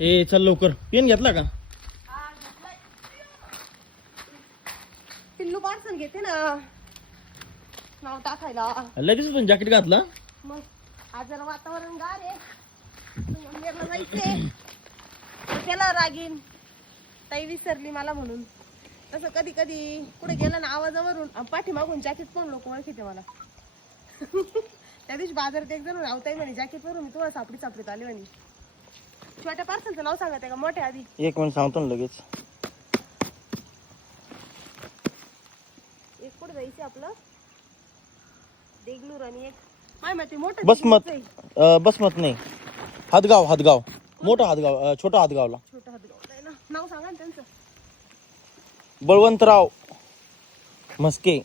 ए चल लवकर, पेन घेतला का? पिल्लू पार्सल घेते ना नाव टाकायला. लगेच पण जॅकेट घातला. मग आज जरा वातावरण गार आहे, मंदिरला जायचंय. तर त्याला रागीन ताई विसरली मला म्हणून. तसं कधी कधी कुठे गेलं ना आवाजावरून पाठीमागून जॅकेट पण लोक ओळखीते मला. त्या दिवशी बाजारात एक जण रावताई म्हणे जॅकेट वरून मी तुम्हाला सापडी सापडीत आली म्हणे. छोट्या पार्सलचं नाव सांगत आहे का मोठ्या आधी? एक मिनिट सांगतो ना लगेच. एक कुठे जायचं आपलं देगलूर आणि एक माय माहिती मोठं बसमत बसमत नाही, हातगाव हातगाव मोठा हातगाव, छोटा हातगावला. छोटा हातगाव आहे ना. नाव सांगा ना त्यांचं. बळवंतराव म्हस्के.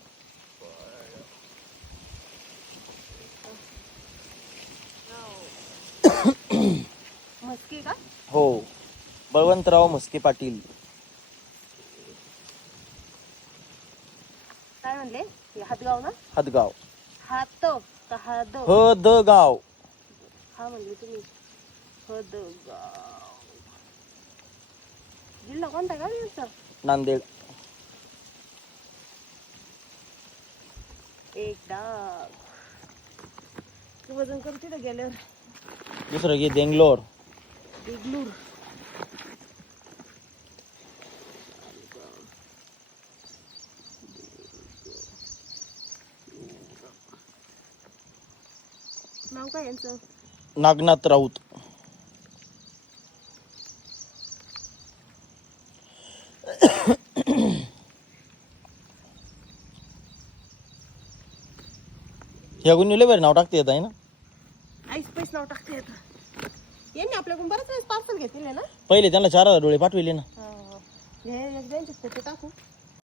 मस्की का? हो, बळवंतराव म्हस्के पाटील. काय म्हणले? हे हातगाव ना? हातगाव. हात का हाद? हदगाव. हा म्हणले तुम्ही हदगाव. जिल्हा कोणता का यांचा? नांदेड. एक डाग तू वजन करते ना गेल्यावर. दुसरं घे बेंगलोर. देगलूर. नाव काय यांचं? नागनाथ राऊत. ह्या गुन्हे लय नाव टाकते येत आहे ना. आईस पैस नाव टाकते आता. यांनी आपल्याकडून बरंच पार्सल घेतले ना. पहिले त्यांना 4,000 डोळे पाठविले ना. हे एक त्यांचे फोटो टाकू.